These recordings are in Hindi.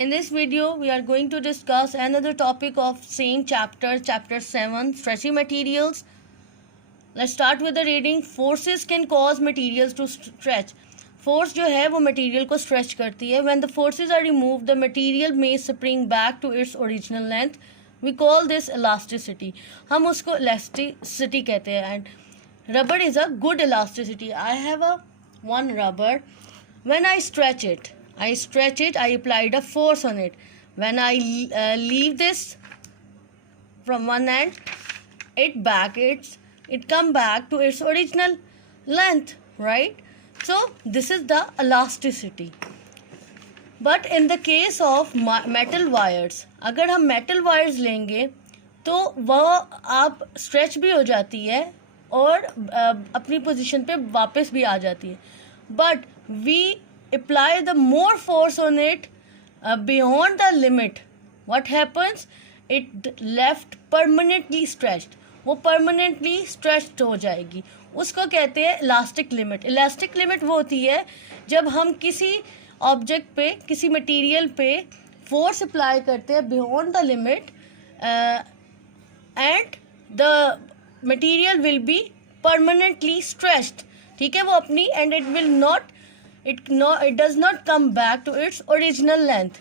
In this video, we are going to discuss another topic of same chapter, chapter 7, stretchy materials. Let's start with the reading. Forces can cause materials to stretch. Force जो है वो material को stretch करती है. When the forces are removed, the material may spring back to its original length. We call this elasticity. हम उसको elasticity कहते हैं. And rubber is a good elasticity. I have one rubber. When I stretch it, I applied a force on it. When I leave this from one end, it come back to its original length, right? So this is the elasticity. But in the case of metal wires, अगर हम metal wires लेंगे तो वह आप stretch भी हो जाती है और अपनी position पे वापस भी आ जाती है. But we apply the more force on it beyond the limit. What happens? It left permanently stretched. वो permanently stretched हो जाएगी. उसको कहते हैं elastic limit. Elastic limit वो होती है जब हम किसी ऑब्जेक्ट पे, किसी मटेरियल पे फोर्स अप्लाई करते हैं beyond the limit and the material will be permanently stretched. ठीक है, वो अपनी and it does not come back to its original length.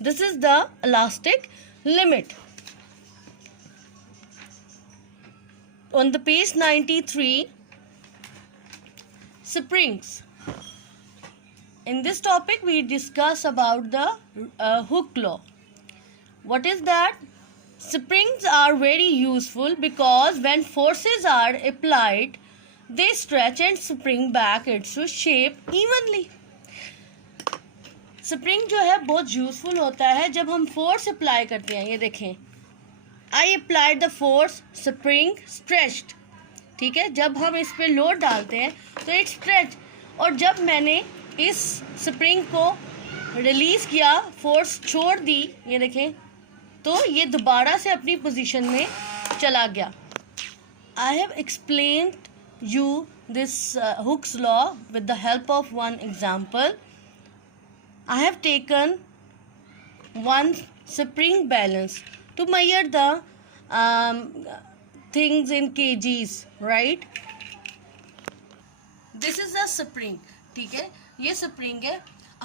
This is the elastic limit. On the page 93, springs. In this topic, we discuss about the Hooke law. What is that? Springs are very useful because when forces are applied, they stretch and spring back into shape evenly. Spring जो है बहुत यूजफुल होता है जब हम फोर्स अप्लाई करते हैं. ये देखें, I applied the force, spring stretched. ठीक है, जब हम इस पे लोड डालते हैं तो इट स्ट्रेच, और जब मैंने इस स्प्रिंग को रिलीज किया, फोर्स छोड़ दी, ये देखें, तो ये दोबारा से अपनी पोजीशन में चला गया. I have explained you this Hooke's law with the help of one example. I have taken one spring balance to measure the things in kgs, right? This is a spring. ठीक है, ये spring है.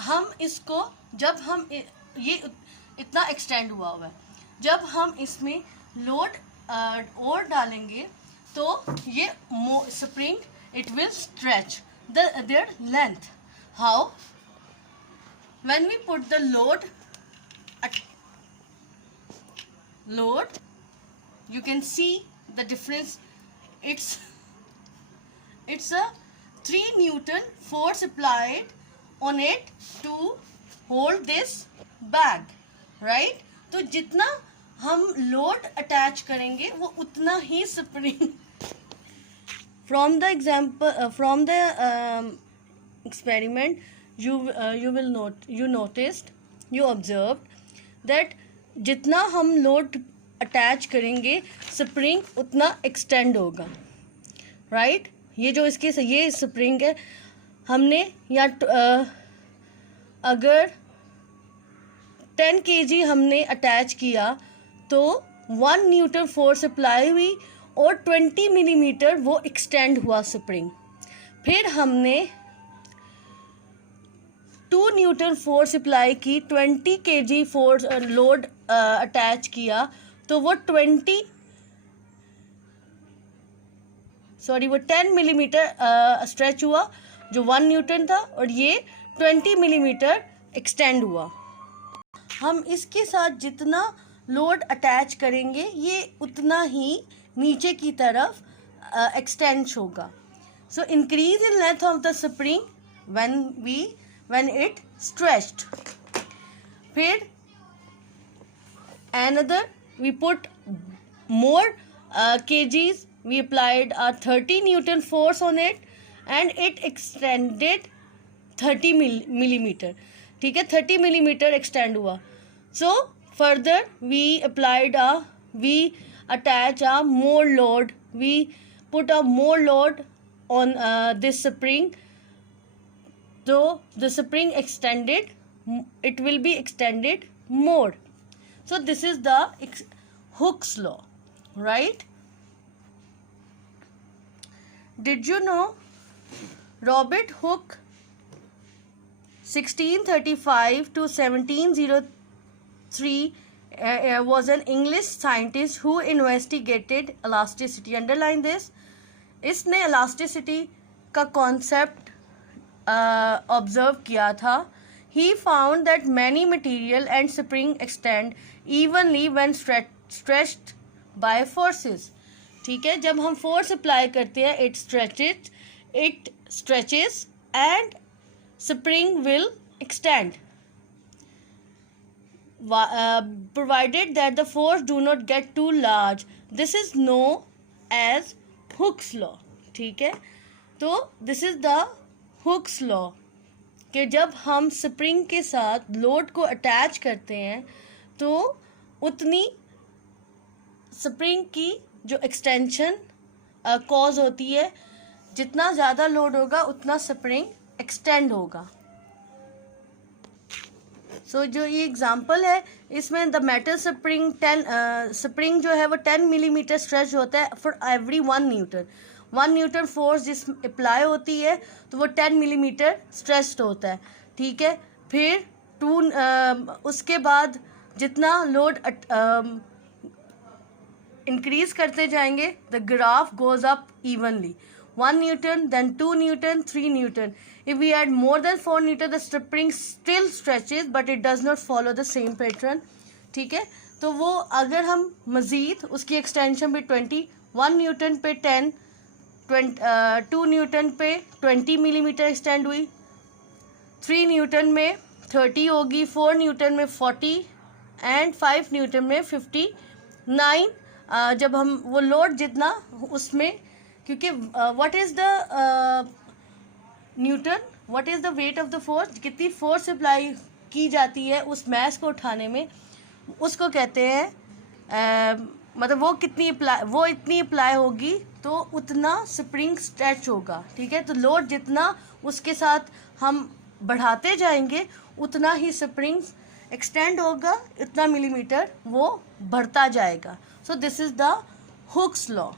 हम इसको जब हम ये इतना extend हुआ है, जब हम इसमें लोड और डालेंगे तो ये spring it will stretch their length. How? When we put the load, you can see the difference. It's a 3 Newton force applied on it to hold this bag, right? तो जितना हम लोड अटैच करेंगे वो उतना ही spring. From the example, from the experiment, you observed that जितना हम लोड अटैच करेंगे स्प्रिंग उतना एक्सटेंड होगा, राइट? ये जो इसके ये स्प्रिंग है, हमने या अगर 10 kg हमने अटैच किया तो 1 न्यूटन फोर्स अप्लाई हुई और 20 मिलीमीटर वो एक्सटेंड हुआ स्प्रिंग. फिर हमने 2 न्यूटन फोर्स अप्लाई की, 20 kg फोर्स लोड अटैच किया तो वो 10 मिलीमीटर स्ट्रेच हुआ जो 1 न्यूटन था, और ये 20 मिलीमीटर एक्सटेंड हुआ. हम इसके साथ जितना लोड अटैच करेंगे ये उतना ही नीचे की तरफ एक्सटेंड होगा. So increase in length of the spring when it stretched. फिर another we put more kgs, we applied a 30 Newton force on it and it extended 30 millimeter. ठीक है, 30 millimeter extend हुआ. So further we attach a more load, we put a more load on this spring, so the spring extended it will be extended more. So this is the Hooke's law, right? Did you know Robert Hooke 1635 to 1703 was an English scientist who investigated elasticity. Underline this. इसने elasticity का concept observe किया था. He found that many material and spring extend evenly when stretched by forces. ठीक है, जब हम force apply करते हैं it stretches and spring will extend, provided that the force do not get too large. This is known as Hooke's law. ठीक है, तो this is the Hooke's law कि जब हम स्प्रिंग के साथ लोड को अटैच करते हैं तो उतनी स्प्रिंग की जो एक्सटेंशन कॉज होती है, जितना ज़्यादा लोड होगा उतना स्प्रिंग एक्सटेंड होगा. सो जो ये एग्जांपल है इसमें द मेटल स्प्रिंग जो है वो 10 मिलीमीटर स्ट्रेच होता है for every 1 Newton. 1 Newton force जिस अप्लाई होती है तो वो 10 मिलीमीटर स्ट्रेच्ड होता है. ठीक है, फिर उसके बाद जितना लोड इंक्रीज करते जाएंगे the graph goes up evenly. 1 Newton, then 2 Newton, 3 Newton. If we add more than 4 Newton, the spring still stretches, but it does not follow the same pattern. ठीक है, तो वो अगर हम मज़ीद उसकी एक्सटेंशन पे 1 न्यूटन पे 10, 2 न्यूटन पे 20 मिलीमीटर एक्सटेंड हुई, 3 न्यूटन में 30 होगी, 4 न्यूटन में 40 एंड 5 न्यूटन में 59. जब हम वो लोड जितना उसमें, क्योंकि what is the Newton, what is the weight of the force, कितनी फोर्स अप्लाई की जाती है उस मैस को उठाने में, उसको कहते हैं मतलब वो इतनी अप्लाई होगी तो उतना स्प्रिंग स्ट्रेच होगा. ठीक है, तो लोड जितना उसके साथ हम बढ़ाते जाएंगे उतना ही स्प्रिंग एक्सटेंड होगा, उतना मिलीमीटर वो बढ़ता जाएगा. So this is the Hooke's law.